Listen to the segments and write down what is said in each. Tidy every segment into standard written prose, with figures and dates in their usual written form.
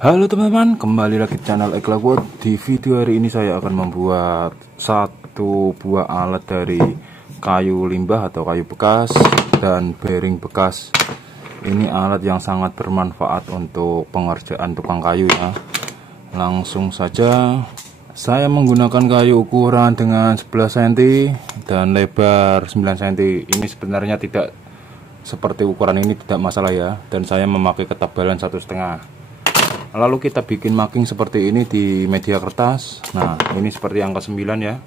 Halo teman-teman, kembali lagi di channel Eklawood. Di video hari ini saya akan membuat satu buah alat dari kayu limbah atau kayu bekas dan bearing bekas. Ini alat yang sangat bermanfaat untuk pengerjaan tukang kayu ya. Langsung saja, saya menggunakan kayu ukuran dengan 11 cm dan lebar 9 cm. Ini sebenarnya tidak seperti ukuran ini, tidak masalah ya. Dan saya memakai ketebalan 1,5. Lalu kita bikin marking seperti ini di media kertas. Nah, ini seperti angka 9 ya.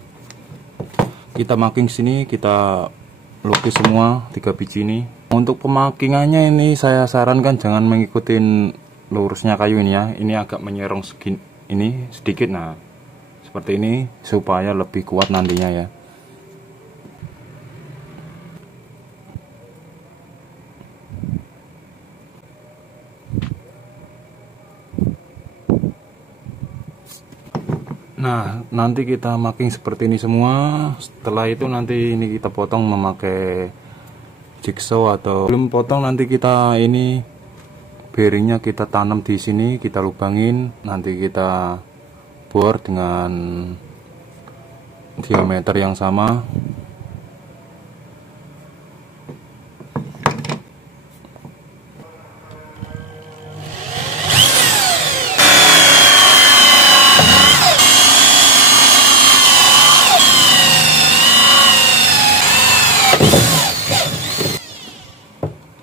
Kita marking sini, kita lukis semua 3 biji ini. Untuk pemakingannya ini saya sarankan jangan mengikuti lurusnya kayu ini ya. Ini agak menyerong segini, ini sedikit. Nah, seperti ini supaya lebih kuat nantinya ya. Nah, nanti kita marking seperti ini semua. Setelah itu nanti ini kita potong memakai jigsaw, atau belum potong nanti kita ini bearingnya kita tanam di sini, kita lubangin, nanti kita bor dengan diameter yang sama.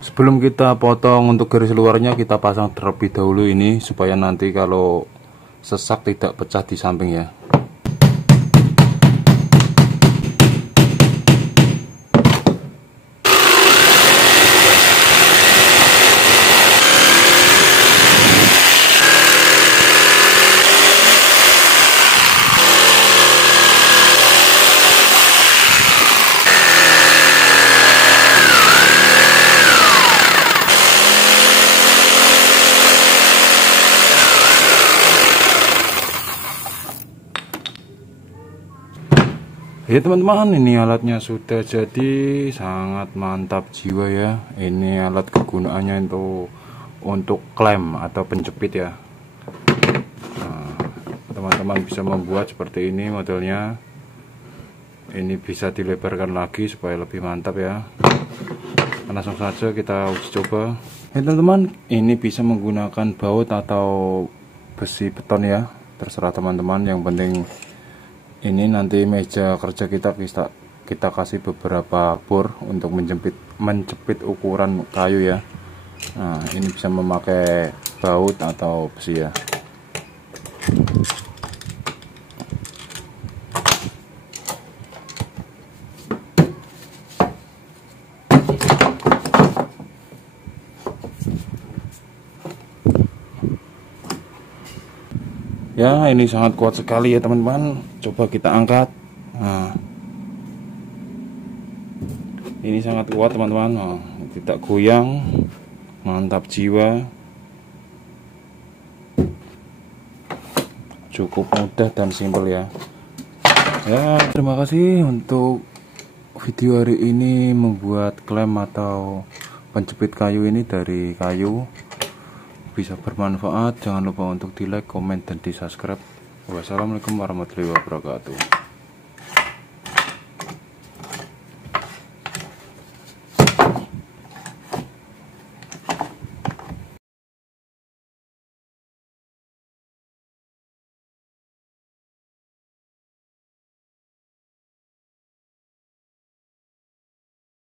Sebelum kita potong untuk garis luarnya, kita pasang terlebih dahulu ini supaya nanti kalau sesak tidak pecah di samping ya. Ya teman-teman, ini alatnya sudah jadi, sangat mantap jiwa ya. Ini alat kegunaannya itu untuk klem atau penjepit ya. Nah, teman-teman bisa membuat seperti ini modelnya. Ini bisa dilebarkan lagi supaya lebih mantap ya. Langsung saja kita uji coba. Ya teman-teman, ini bisa menggunakan baut atau besi beton ya, terserah teman-teman. Yang penting ini nanti meja kerja kita kasih beberapa bor untuk menjepit ukuran kayu ya. Nah, ini bisa memakai baut atau besi ya. Ya, ini sangat kuat sekali ya teman-teman. Coba kita angkat. Nah, ini sangat kuat teman-teman. Nah, tidak goyang, mantap jiwa. Cukup mudah dan simpel ya. Ya, terima kasih untuk video hari ini membuat klem atau penjepit kayu ini dari kayu. Bisa bermanfaat, jangan lupa untuk di like, komen, dan di subscribe. Wassalamualaikum warahmatullahi wabarakatuh.